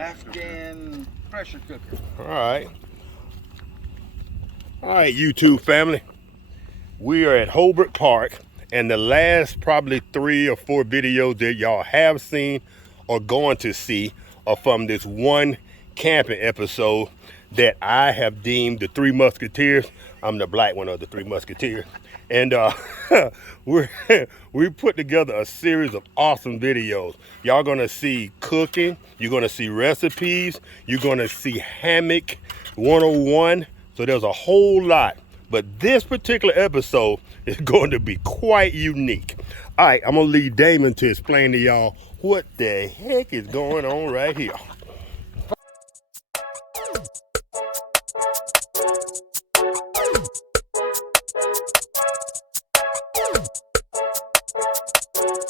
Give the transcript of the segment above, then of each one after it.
Afghan pressure cooker. All right, YouTube family. We are at Holbrook Park, and the last probably 3 or 4 videos that y'all have seen or going to see are from this one camping episode that I have deemed the Three Musketeers. I'm the black one of the Three Musketeers. And we put together a series of awesome videos. Y'all gonna see cooking, you're gonna see recipes, you're gonna see hammock 101. So there's a whole lot. But this particular episode is going to be quite unique. All right, I'm gonna leave Damon to explain to y'all what the heck is going on right here.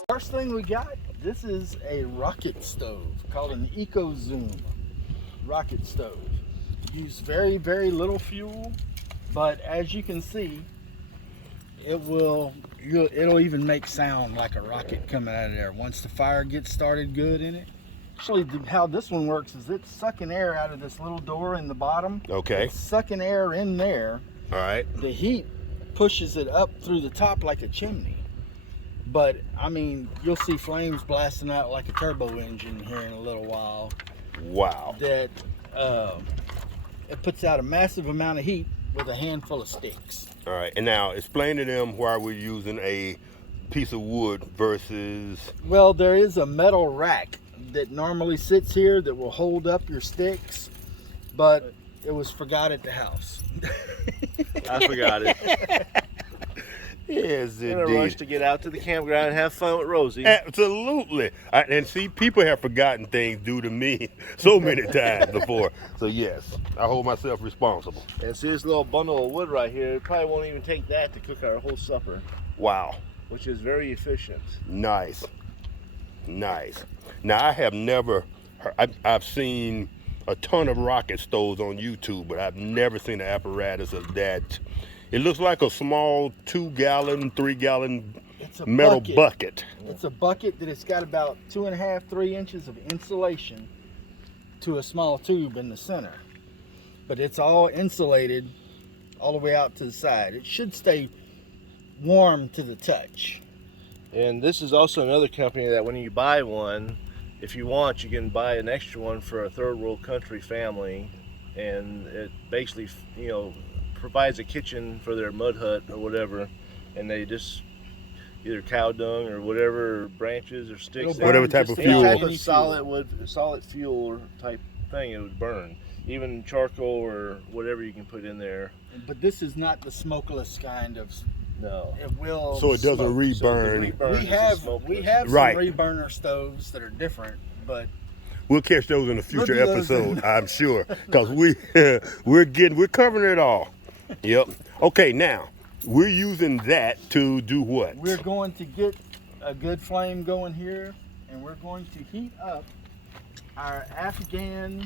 First thing we got, this is a rocket stove called an EcoZoom rocket stove. Use very, very little fuel, but as you can see, it'll even make sound like a rocket coming out of there once the fire gets started good in it. Actually, how this one works is it's sucking air out of this little door in the bottom. Okay. It's sucking air in there. All right. The heat pushes it up through the top like a chimney. But I mean, you'll see flames blasting out like a turbo engine here in a little while. Wow. That it puts out a massive amount of heat with a handful of sticks. All right, and now explain to them why we're using a piece of wood versus... Well, there is a metal rack that normally sits here that will hold up your sticks, but it was forgot at the house. I forgot it. Yes, In a rush to get out to the campground and have fun with Rosie. Absolutely. And see, people have forgotten things due to me so many times before. So yes, I hold myself responsible. And see this little bundle of wood right here, it probably won't even take that to cook our whole supper. Wow. Which is very efficient. Nice. Nice. Now, I have never, I've seen a ton of rocket stoves on YouTube, but I've never seen an apparatus of that. It looks like a small 2-gallon, 3-gallon metal bucket. It's a bucket that it's got about 2.5, 3 inches of insulation to a small tube in the center. But it's all insulated all the way out to the side. It should stay warm to the touch. And this is also another company that when you buy one, if you want, you can buy an extra one for a third world country family. And it basically, provides a kitchen for their mud hut or whatever, and they just either cow dung or whatever, or branches or sticks, whatever type of fuel, type of solid fuel type thing, it would burn. Even charcoal or whatever you can put in there. But this is not the smokeless kind of. No. It will. So it doesn't reburn. We have some reburner stoves that are different, but. We'll catch those in a future episode, I'm sure, because we're covering it all. Yep. Okay, now we're using that to do what? We're going to get a good flame going here, and we're going to heat up our Afghan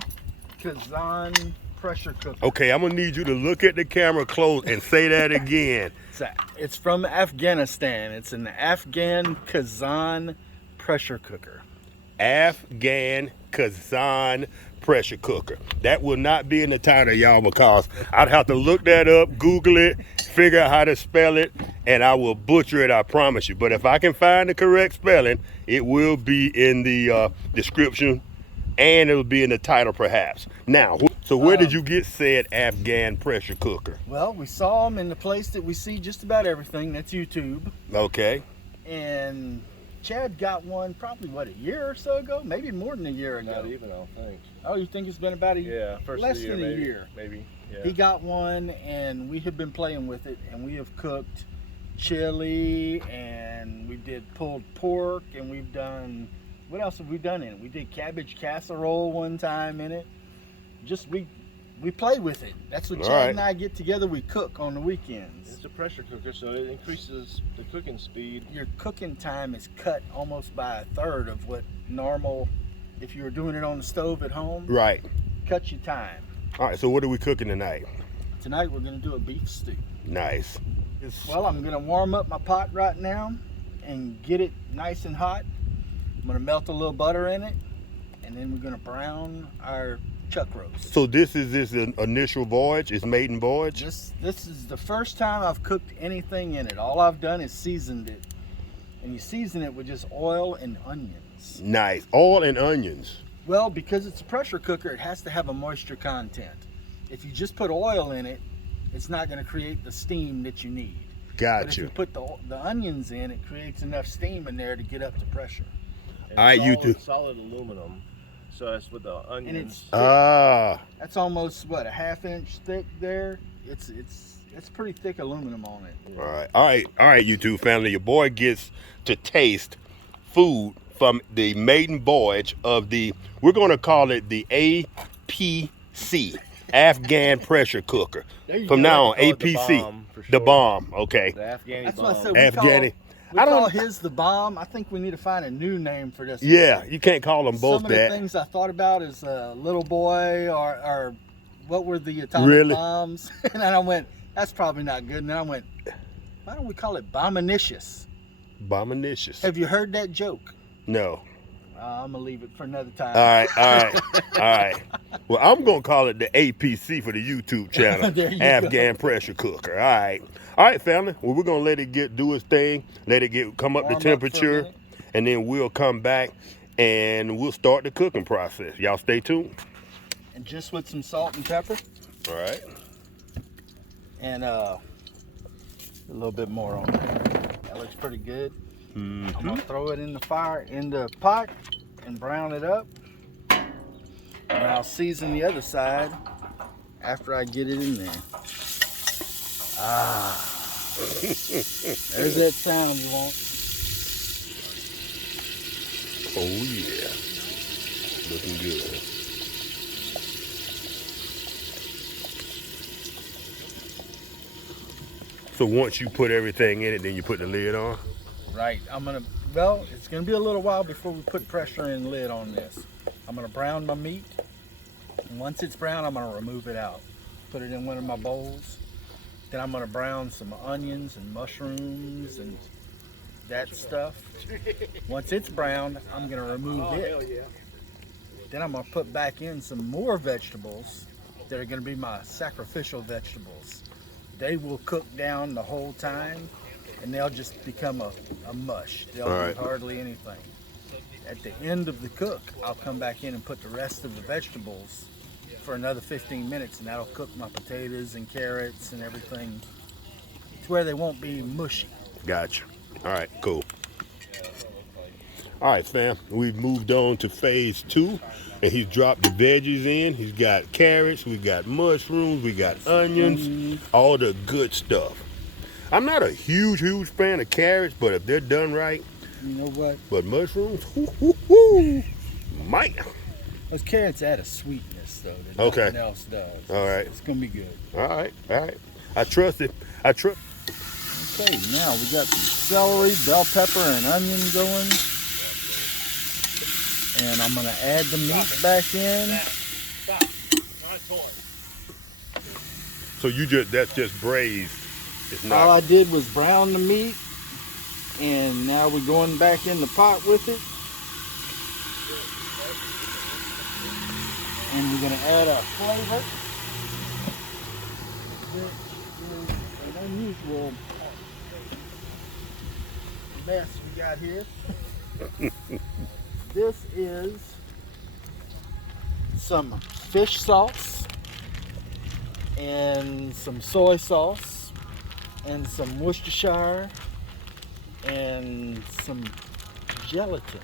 Kazan pressure cooker. Okay, I'm gonna need you to look at the camera close and say that again. It's from Afghanistan. It's an Afghan Kazan pressure cooker. Afghan Kazan pressure cooker. That will not be in the title, y'all, because I'd have to look that up, Google it, figure out how to spell it, and I will butcher it, I promise you. But if I can find the correct spelling, it will be in the description, and it will be in the title perhaps. Now, so where did you get said Afghan pressure cooker? Well, we saw them in the place that we see just about everything. That's YouTube. Okay. And Chad got one probably, a year or so ago? Maybe more than a year ago. Not even, I don't think. Oh, you think it's been about less than a year? Maybe, yeah. He got one, and we have been playing with it, and we have cooked chili, and we did pulled pork, and we've done, what else have we done in it? We did cabbage casserole one time in it. Just, we play with it. That's what Chad and I get together, we cook on the weekends. It's a pressure cooker, so it increases the cooking speed. Your cooking time is cut almost by 1/3 of what normal, if you were doing it on the stove at home. Right. Cuts your time. All right, so what are we cooking tonight? Tonight we're gonna do a beef stew. Nice. Well, I'm gonna warm up my pot right now and get it nice and hot. I'm gonna melt a little butter in it, and then we're gonna brown our chuck roast. So this is this initial voyage, it's maiden voyage? This is the first time I've cooked anything in it. All I've done is seasoned it. And you season it with just oil and onions. Nice. Oil and onions. Well, because it's a pressure cooker, it has to have a moisture content. If you just put oil in it, it's not going to create the steam that you need. But if you put the onions in, it creates enough steam in there to get up to pressure. And all right, you do. Solid aluminum, so that's with the onions. That's almost what, a ½ inch thick there. It's pretty thick aluminum on it. Yeah. All right, YouTube family. Your boy gets to taste food from the maiden voyage of we're going to call it the APC, Afghan Pressure Cooker. From now on, APC, the bomb. Okay. The Afghani That's bomb. what I said. We call his the bomb. I think we need to find a new name for this. Yeah, you can't call them both that. Some of the things I thought about is Little Boy or what were the atomic bombs? And then I went, that's probably not good. And then I went, why don't we call it Bombinicious? Bombinicious. Have you heard that joke? No. I'm gonna leave it for another time. All right. Well, I'm gonna call it the APC for the YouTube channel, Afghan Pressure Cooker. All right, family. Well, we're gonna let it do its thing, let it come up to temperature, and then we'll come back and we'll start the cooking process. Y'all stay tuned. And just with some salt and pepper. All right. And a little bit more on that. That looks pretty good. I'm gonna throw it in the pot and brown it up. And I'll season the other side after I get it in there. There's that sound you want. Oh yeah, looking good. So once you put everything in it, then you put the lid on? Right. It's gonna be a little while before we put pressure and lid on this. I'm gonna brown my meat. And once it's brown, I'm gonna remove it out. Put it in one of my bowls. Then I'm gonna brown some onions and mushrooms and that stuff. Once it's browned, I'm gonna remove it. Then I'm gonna put back in some more vegetables that are gonna be my sacrificial vegetables. They will cook down the whole time, and they'll just become a mush. They'll be hardly anything. At the end of the cook, I'll come back in and put the rest of the vegetables for another 15 minutes, and that'll cook my potatoes and carrots and everything to where they won't be mushy. Gotcha. All right, cool. All right, fam, we've moved on to phase 2, and he's dropped the veggies in. He's got carrots, we got mushrooms, we got onions, all the good stuff. I'm not a huge fan of carrots, but if they're done right, you know what? But mushrooms, man. Those carrots add a sweetness though that nothing else does. All right. It's gonna be good. All right. I trust it. Okay, now we got some celery, bell pepper, and onion going. And I'm gonna add the meat back in. So that's just braised. It's not. All I did was brown the meat, and now we're going back in the pot with it. And we're gonna add a flavor, which is an unusual mess we got here. This is some fish sauce and some soy sauce and some Worcestershire and some gelatin.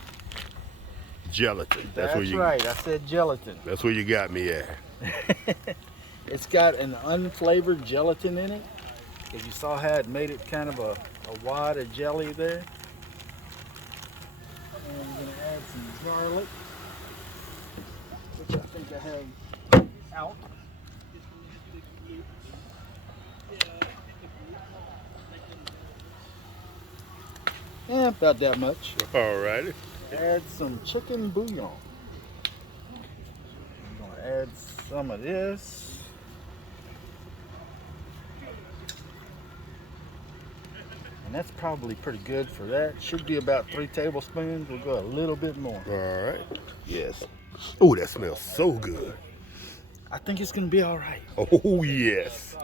Gelatin. That's right. I said gelatin. That's where you got me at. It's got an unflavored gelatin in it. If you saw how it made it kind of a wad of jelly there. And I'm going to add some garlic, which I think I have out. Yeah, about that much. All righty. Add some chicken bouillon. I'm going to add some of this. And that's probably pretty good for that. Should be about 3 tablespoons. We'll go a little bit more. All right. Yes. Oh, that smells so good. I think it's gonna be all right. Oh, yes.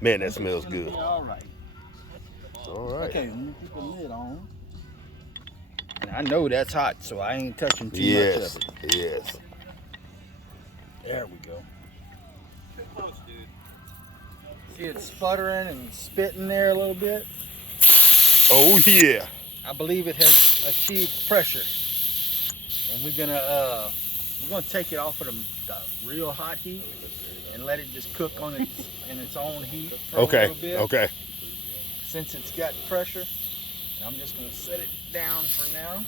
Man, that smells It's gonna good. be all right. All right. Okay, let me put the lid on. And I know that's hot, so I ain't touching too Yes, much of it. yes. There we go. See it sputtering and spitting there a little bit? Oh, yeah. I believe it has achieved pressure. And we're gonna take it off of the real hot heat and let it just cook on its in its own heat for a Okay, little bit. okay. Since it's got pressure. And I'm just gonna set it down for now.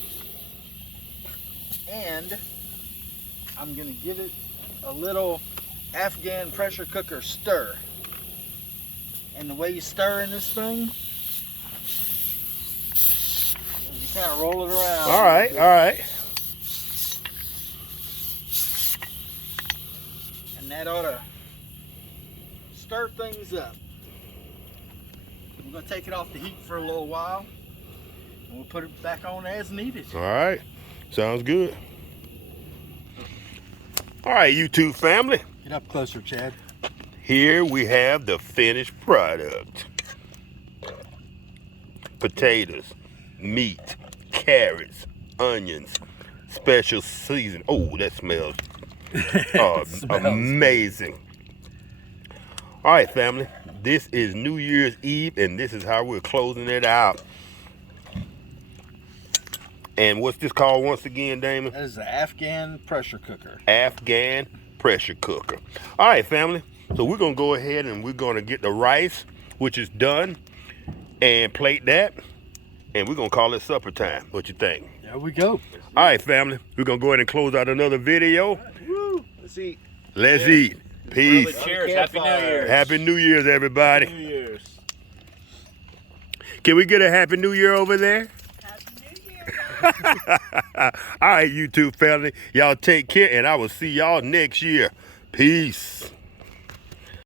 And I'm gonna give it a little Afghan pressure cooker stir. And the way you stir in this thing, you kind of roll it around. All right, all right. And that ought to stir things up. We're going to take it off the heat for a little while. And we'll put it back on as needed. All right. Sounds good. All right, YouTube family. Get up closer, Chad. Here we have the finished product. Potatoes, meat, carrots, onions, special season. Oh, that smells, amazing. All right, family. This is New Year's Eve, and this is how we're closing it out. And what's this called once again, Damon? That is the Afghan pressure cooker. Afghan pressure cooker. All right, family. So we're going to go ahead and we're going to get the rice, which is done, and plate that. And we're going to call it supper time. What you think? There we go. All right, family. We're going to go ahead and close out another video. Woo! Let's eat. Let's eat. Peace. Cheers. Happy New Year. Happy New Year's, everybody. New Year's. Can we get a Happy New Year over there? Happy New Year. All right, YouTube family. Y'all take care, and I will see y'all next year. Peace.